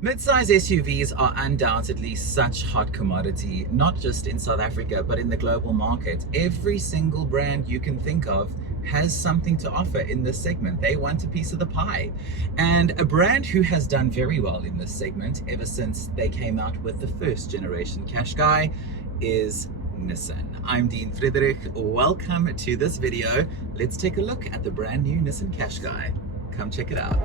Mid-size SUVs are undoubtedly such hot commodity, not just in South Africa, but in the global market. Every single brand you can think of has something to offer in this segment. They want a piece of the pie. And a brand who has done very well in this segment ever since they came out with the first generation Qashqai is Nissan. I'm Dean Friederich. Welcome to this video. Let's take a look at the brand new Nissan Qashqai. Come check it out.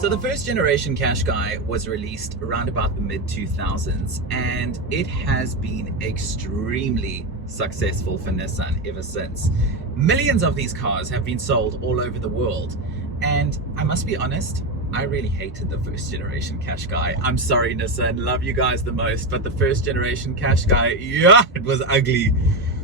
So the first generation Qashqai was released around about the mid-2000s, and it has been extremely successful for Nissan ever since. Millions of these cars have been sold all over the world, and I must be honest, I really hated the first generation Qashqai. I'm sorry Nissan, love you guys the most, but the first generation Qashqai, yeah, it was ugly.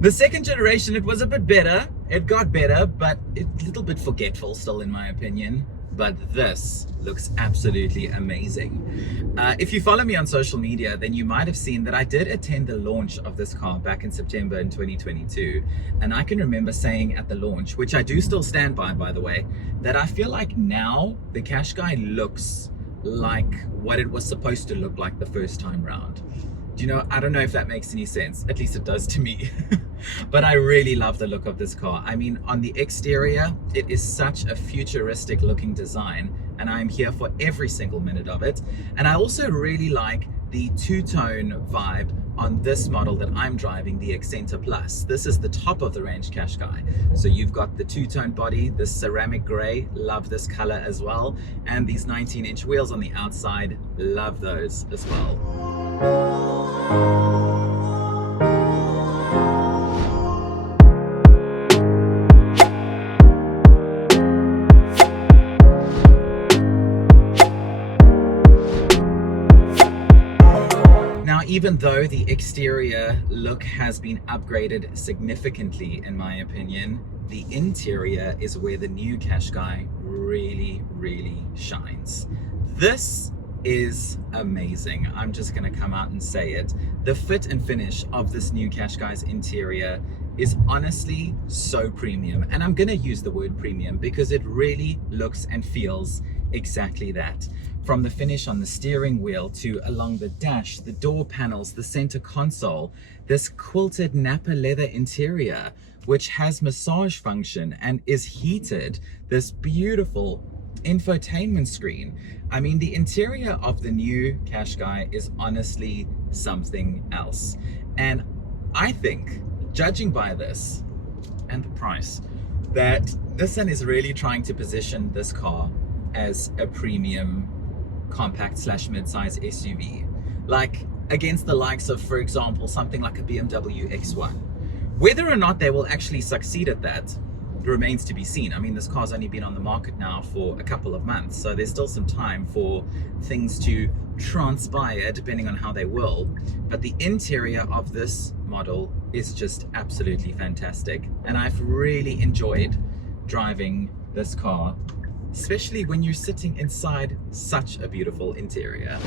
The second generation, it was a bit better. It got better, but it's a little bit forgetful still in my opinion. But this looks absolutely amazing. If you follow me on social media, then you might have seen that I did attend the launch of this car back in September in 2022. And I can remember saying at the launch, which I do still stand by the way, that I feel like now the Qashqai looks like what it was supposed to look like the first time round. You know, I don't know if that makes any sense, at least it does to me. But I really love the look of this car. I mean, on the exterior, it is such a futuristic looking design, and I'm here for every single minute of it. And I also really like the two-tone vibe on this model that I'm driving, the Accenta Plus. This is the top of the range Qashqai. So you've got the two-tone body, this ceramic gray, love this color as well. And these 19-inch wheels on the outside, love those as well. Now, even though the exterior look has been upgraded significantly, in my opinion, the interior is where the new Qashqai really shines. This is amazing. I'm just gonna come out and say it. The fit and finish of this new Qashqai's interior is honestly so premium, and I'm gonna use the word premium because it really looks and feels exactly that. From the finish on the steering wheel to along the dash, the door panels, the center console, this quilted Napa leather interior, which has massage function and is heated, this beautiful infotainment screen. I mean, the interior of the new Qashqai is honestly something else. And I think, judging by this and the price, that Nissan is really trying to position this car as a premium compact slash mid-size SUV, like against the likes of, for example, something like a BMW X1. Whether or not they will actually succeed at that remains to be seen. I mean, this car's only been on the market now for a couple of months, so there's still some time for things to transpire depending on how they will. But the interior of this model is just absolutely fantastic, and I've really enjoyed driving this car, especially when you're sitting inside such a beautiful interior.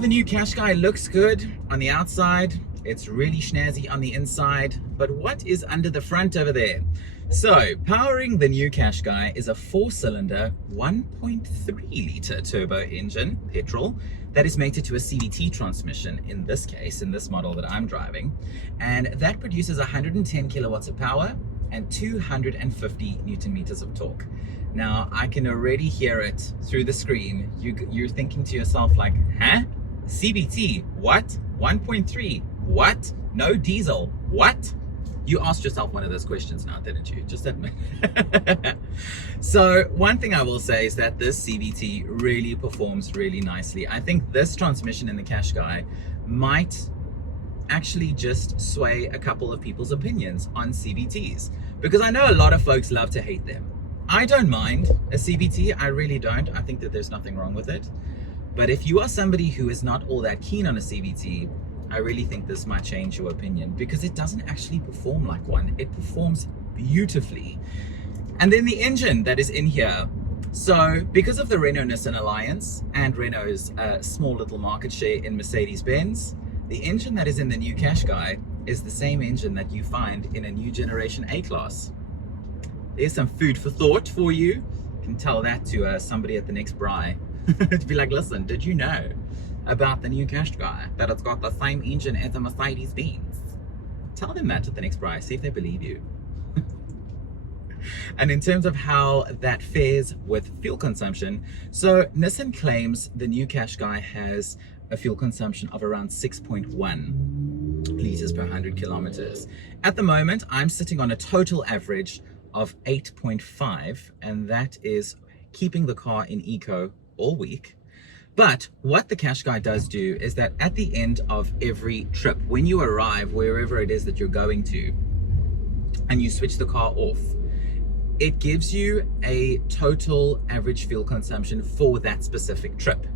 The new Qashqai looks good on the outside, it's really snazzy on the inside, but what is under the front over there? So, powering the new Qashqai is a 4-cylinder 1.3 litre turbo engine, petrol, that is mated to a CVT transmission in this case, in this model that I'm driving, and that produces 110 kilowatts of power and 250 Newton meters of torque. Now, I can already hear it through the screen. You're thinking to yourself like, huh? CVT, what? 1.3, what? No diesel, what? You asked yourself one of those questions now, didn't you? Just admit. So one thing I will say is that this CVT really performs really nicely. I think this transmission in the Qashqai might actually just sway a couple of people's opinions on CVTs, because I know a lot of folks love to hate them. I don't mind a CVT, I really don't. I think that there's nothing wrong with it. But if you are somebody who is not all that keen on a CVT, I really think this might change your opinion, because it doesn't actually perform like one. It performs beautifully. And then the engine that is in here. So because of the Renault-Nissan alliance and Renault's small little market share in Mercedes-Benz, the engine that is in the new Qashqai is the same engine that you find in a new generation A-Class. There's some food for thought for you. You can tell that to somebody at the next braai. To be like, listen, did you know about the new Qashqai, that it's got the same engine as a Mercedes-Benz? Tell them that at the next braai, see if they believe you. And in terms of how that fares with fuel consumption, so Nissan claims the new Qashqai has a fuel consumption of around 6.1 liters per 100 kilometers. At the moment, I'm sitting on a total average of 8.5, and that is keeping the car in eco all week. But what the Qashqai does do is that at the end of every trip, when you arrive wherever it is that you're going to, and you switch the car off, it gives you a total average fuel consumption for that specific trip.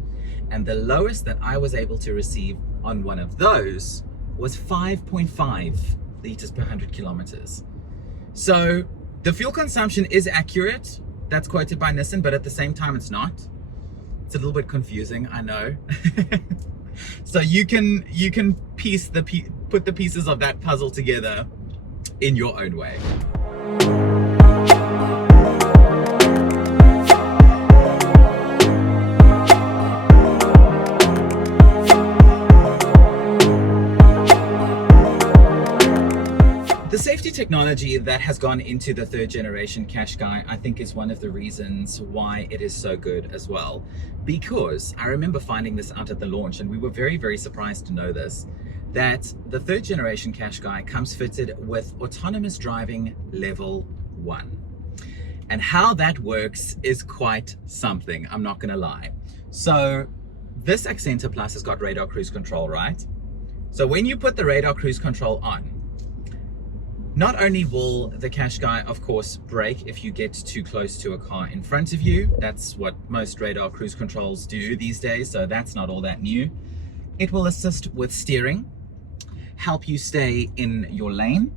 And the lowest that I was able to receive on one of those was 5.5 liters per 100 kilometers. So the fuel consumption is accurate, that's quoted by Nissan, but at the same time it's not. It's a little bit confusing, I know. So you can put the pieces of that puzzle together in your own way. The safety technology that has gone into the third generation Qashqai, I think, is one of the reasons why it is so good as well. Because I remember finding this out at the launch, and we were very, very surprised to know this, that the third generation Qashqai comes fitted with autonomous driving level 1. And how that works is quite something, I'm not gonna lie. So this Accenter Plus has got radar cruise control, right? So when you put the radar cruise control on, not only will the Qashqai, of course, brake if you get too close to a car in front of you. That's what most radar cruise controls do these days, so that's not all that new. It will assist with steering, help you stay in your lane.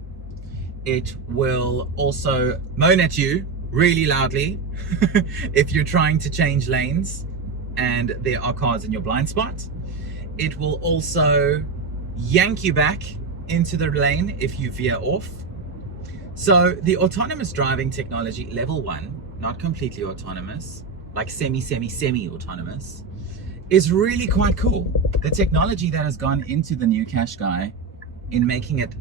It will also moan at you really loudly if you're trying to change lanes and there are cars in your blind spot. It will also yank you back into the lane if you veer off. So the autonomous driving technology level 1, not completely autonomous, like semi-autonomous, is really quite cool. The technology that has gone into the new Qashqai in making it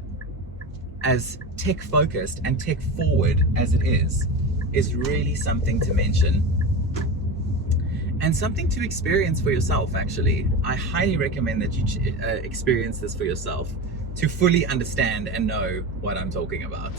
as tech focused and tech forward as it is really something to mention. And something to experience for yourself, actually. I highly recommend that you experience this for yourself to fully understand and know what I'm talking about.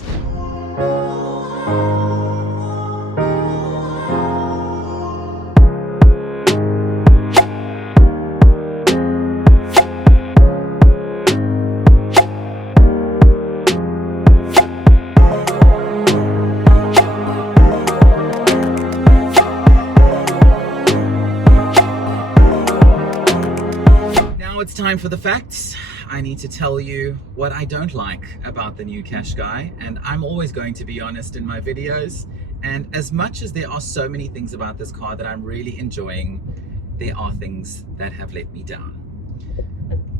Now it's time for the facts. I need to tell you what I don't like about the new Qashqai, and I'm always going to be honest in my videos. And as much as there are so many things about this car that I'm really enjoying, there are things that have let me down.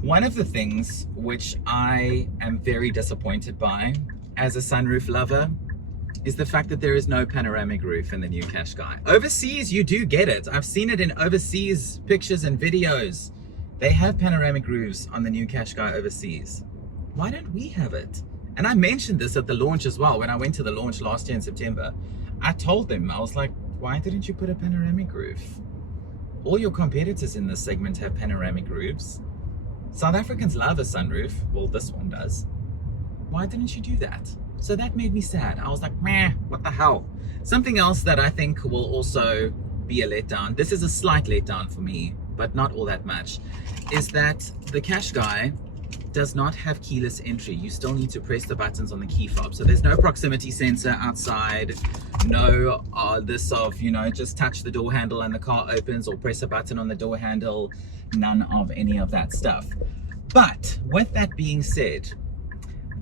One of the things which I am very disappointed by as a sunroof lover is the fact that there is no panoramic roof in the new Qashqai. Overseas, you do get it. I've seen it in overseas pictures and videos. They have panoramic roofs on the new Qashqai overseas. Why don't we have it? And I mentioned this at the launch as well. When I went to the launch last year in September, I told them, I was like, why didn't you put a panoramic roof? All your competitors in this segment have panoramic roofs. South Africans love a sunroof. Well, this one does. Why didn't you do that? So that made me sad. I was like, meh, what the hell? Something else that I think will also be a letdown, this is a slight letdown for me, but not all that much, is that the Qashqai does not have keyless entry. You still need to press the buttons on the key fob. So there's no proximity sensor outside, no this of, you know, just touch the door handle and the car opens, or press a button on the door handle, none of any of that stuff. But with that being said,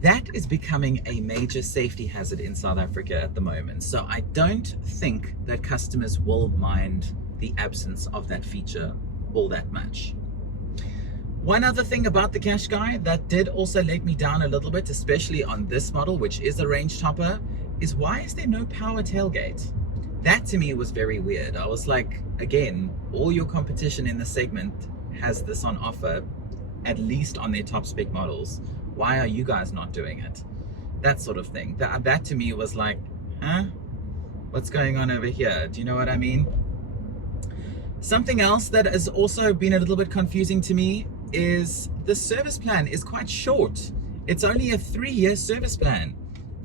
that is becoming a major safety hazard in South Africa at the moment. So I don't think that customers will mind the absence of that feature all that much. One other thing about the Qashqai that did also let me down a little bit, especially on this model, which is a range topper, is why is there no power tailgate? That to me was very weird. I was like, again, all your competition in the segment has this on offer, at least on their top spec models. Why are you guys not doing it? That sort of thing. That to me was like, huh? What's going on over here? Do you know what I mean? Something else that has also been a little bit confusing to me is the service plan is quite short. It's only a 3-year service plan,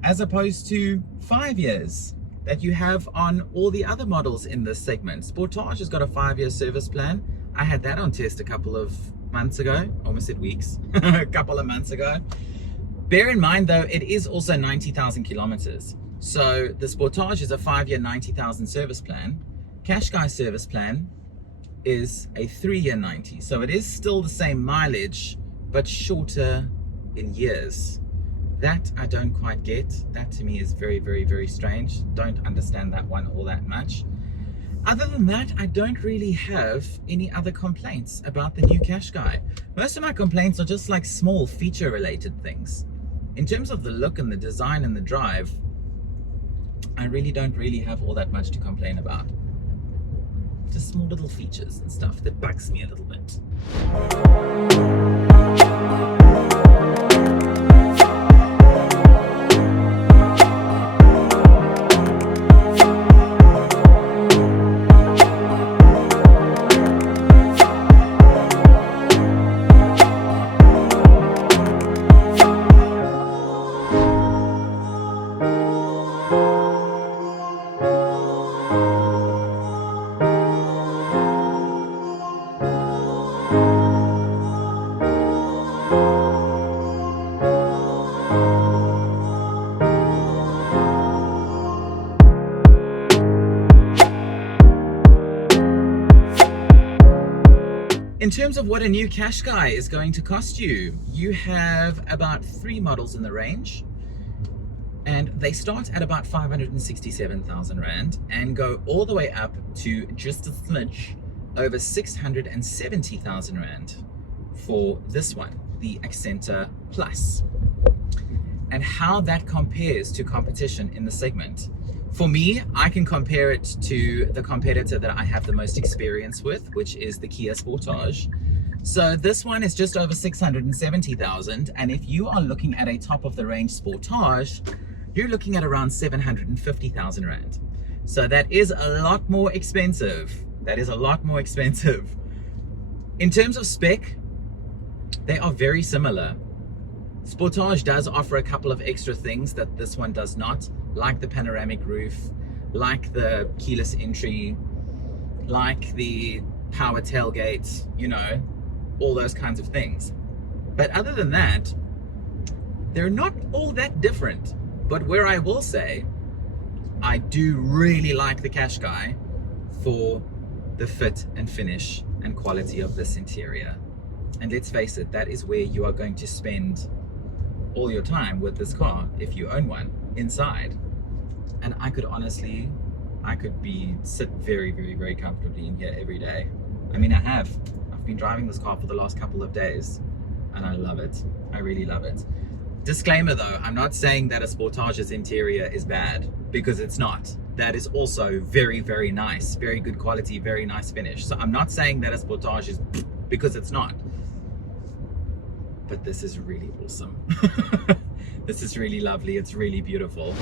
as opposed to 5 years that you have on all the other models in this segment. Sportage has got a 5-year service plan. I had that on test a couple of months ago, almost said weeks, a couple of months ago. Bear in mind though, it is also 90,000 kilometers. So the Sportage is a 5-year 90,000 service plan. Qashqai service plan is a 3-year 90. So it is still the same mileage, but shorter in years. That I don't quite get. That to me is very, very, very strange. Don't understand that one all that much. Other than that, I don't really have any other complaints about the new Qashqai. Most of my complaints are just like small feature related things. In terms of the look and the design and the drive, I really don't have all that much to complain about. Just small little features and stuff that bugs me a little bit. In terms of what a new Qashqai is going to cost you, you have about 3 models in the range, and they start at about 567,000 Rand and go all the way up to just a smidge over 670,000 Rand for this one, the Accenta Plus. And how that compares to competition in the segment. For me, I can compare it to the competitor that I have the most experience with, which is the Kia Sportage. So this one is just over 670,000, and if you are looking at a top of the range Sportage, you're looking at around 750,000 Rand. So that is a lot more expensive. That is a lot more expensive. In terms of spec, they are very similar. Sportage does offer a couple of extra things that this one does not, like the panoramic roof, like the keyless entry, like the power tailgate, you know, all those kinds of things. But other than that, they're not all that different. But where I will say, I do really like the Qashqai for the fit and finish and quality of this interior. And let's face it, that is where you are going to spend all your time with this car if you own one inside. And I could honestly, sit very, very, very comfortably in here every day. I mean, I've been driving this car for the last couple of days and I love it. I really love it. Disclaimer though, I'm not saying that a Sportage's interior is bad, because it's not. That is also very, very nice, very good quality, very nice finish. So I'm not saying that a Sportage is because it's not. But this is really awesome. This is really lovely. It's really beautiful.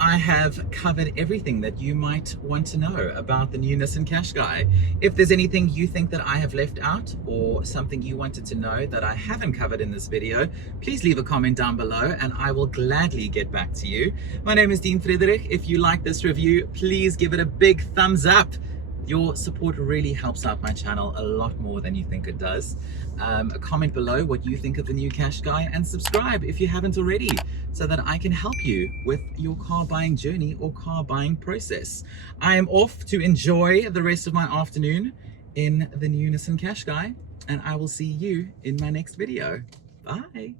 I have covered everything that you might want to know about the new Nissan Qashqai. If there's anything you think that I have left out or something you wanted to know that I haven't covered in this video, please leave a comment down below and I will gladly get back to you. My name is Friederich. If you like this review, please give it a big thumbs up. Your support really helps out my channel a lot more than you think it does. Comment below what you think of the new Qashqai and subscribe if you haven't already, so that I can help you with your car buying journey or car buying process. I am off to enjoy the rest of my afternoon in the new Nissan Qashqai, and I will see you in my next video. Bye.